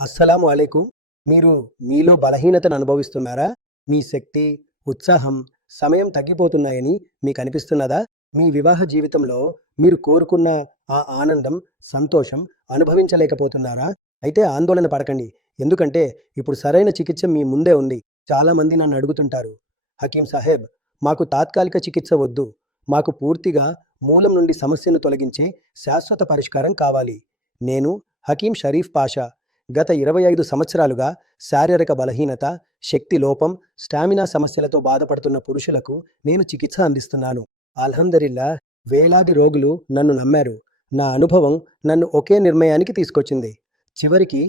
అస్సలాము అలైకుం. మీరు మీలో బలహీనతను అనుభవిస్తున్నారా? మీ శక్తి, ఉత్సాహం, సమయం తగ్గిపోతున్నాయని మీకనిపిస్తున్నదా? మీ వివాహ జీవితంలో మీరు కోరుకున్న ఆ ఆనందం, సంతోషం అనుభవించలేకపోతున్నారా? అయితే ఆందోళన పడకండి. ఎందుకంటే ఇప్పుడు సరైన చికిత్స మీ ముందే ఉంది. చాలామంది నన్ను అడుగుతుంటారు, హకీం సాహెబ్, మాకు తాత్కాలిక చికిత్స వద్దు. మాకు పూర్తిగా మూలం నుండి సమస్యను తొలగించే శాశ్వత పరిష్కారం కావాలి. నేను హకీం షరీఫ్ పాషా. గత 25 సంవత్సరాలుగా శారీరక బలహీనత, శక్తి లోపం, స్టామినా సమస్యలతో బాధపడుతున్న పురుషులకు నేను చికిత్స అందిస్తున్నాను. అల్హమ్దులిల్లా, వేలాది రోగులు నన్ను నమ్మారు. నా అనుభవం నన్ను ఒకే నిర్ణయానికి తీసుకొచ్చింది. చివరికి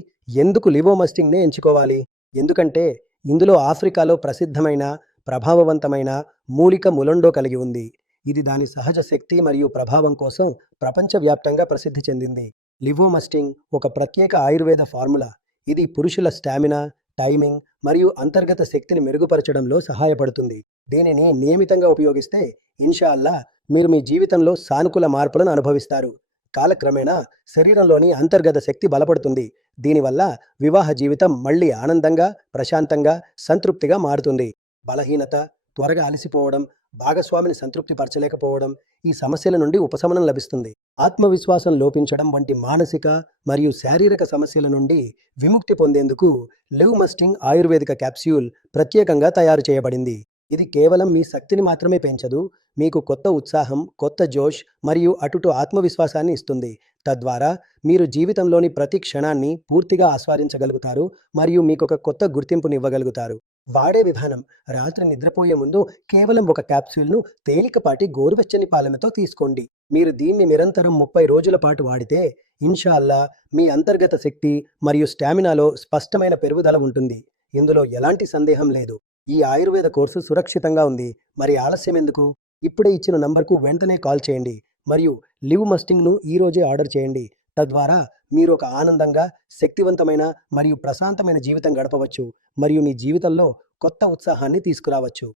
ఎందుకు లివోమస్టింగ్నే ఎంచుకోవాలి? ఎందుకంటే ఇందులో ఆఫ్రికాలో ప్రసిద్ధమైన, ప్రభావవంతమైన మూలిక ములండో కలిగి ఉంది. ఇది దాని సహజ శక్తి మరియు ప్రభావం కోసం ప్రపంచవ్యాప్తంగా ప్రసిద్ధి చెందింది. లివోమస్టింగ్ ఒక ప్రత్యేక ఆయుర్వేద ఫార్ములా. ఇది పురుషుల స్టామినా, టైమింగ్ మరియు అంతర్గత శక్తిని మెరుగుపరచడంలో సహాయపడుతుంది. దీనిని నియమితంగా ఉపయోగిస్తే ఇన్షా అల్లా మీరు మీ జీవితంలో సానుకూల మార్పులను అనుభవిస్తారు. కాలక్రమేణా శరీరంలోని అంతర్గత శక్తి బలపడుతుంది. దీనివల్ల వివాహ జీవితం మళ్ళీ ఆనందంగా, ప్రశాంతంగా, సంతృప్తిగా మారుతుంది. బలహీనత, త్వరగా అలసిపోవడం, భాగస్వామిని సంతృప్తి పరచలేకపోవడం, ఈ సమస్యల నుండి ఉపశమనం లభిస్తుంది. ఆత్మవిశ్వాసం లోపించడం వంటి మానసిక మరియు శారీరక సమస్యల నుండి విముక్తి పొందేందుకు లివోమస్టింగ్ ఆయుర్వేదిక క్యాప్స్యూల్ ప్రత్యేకంగా తయారు చేయబడింది. ఇది కేవలం మీ శక్తిని మాత్రమే పెంచదు, మీకు కొత్త ఉత్సాహం, కొత్త జోష్ మరియు అటుటు ఆత్మవిశ్వాసాన్ని ఇస్తుంది. తద్వారా మీరు జీవితంలోని ప్రతి క్షణాన్ని పూర్తిగా ఆస్వాదించగలుగుతారు మరియు మీకు ఒక కొత్త గుర్తింపునివ్వగలుగుతారు. వాడే విధానం: రాత్రి నిద్రపోయే ముందు కేవలం ఒక క్యాప్సూల్ను తేలికపాటి గోరువెచ్చని పాలనతో తీసుకోండి. మీరు దీన్ని నిరంతరం 30 రోజుల పాటు వాడితే ఇన్షా అల్లా మీ అంతర్గత శక్తి మరియు స్టామినాలో స్పష్టమైన పెరుగుదల ఉంటుంది. ఇందులో ఎలాంటి సందేహం లేదు. ఈ ఆయుర్వేద కోర్సు సురక్షితంగా ఉంది. మరి ఆలస్యం ఎందుకు? ఇప్పుడే ఇచ్చిన నంబర్కు వెంటనే కాల్ చేయండి మరియు లివోమస్టింగ్ను ఈరోజే ఆర్డర్ చేయండి. తద్వారా మీరు ఒక ఆనందంగా, శక్తివంతమైన మరియు ప్రశాంతమైన జీవితం గడపవచ్చు మరియు మీ జీవితంలో కొత్త ఉత్సాహాన్ని తీసుకురావచ్చు.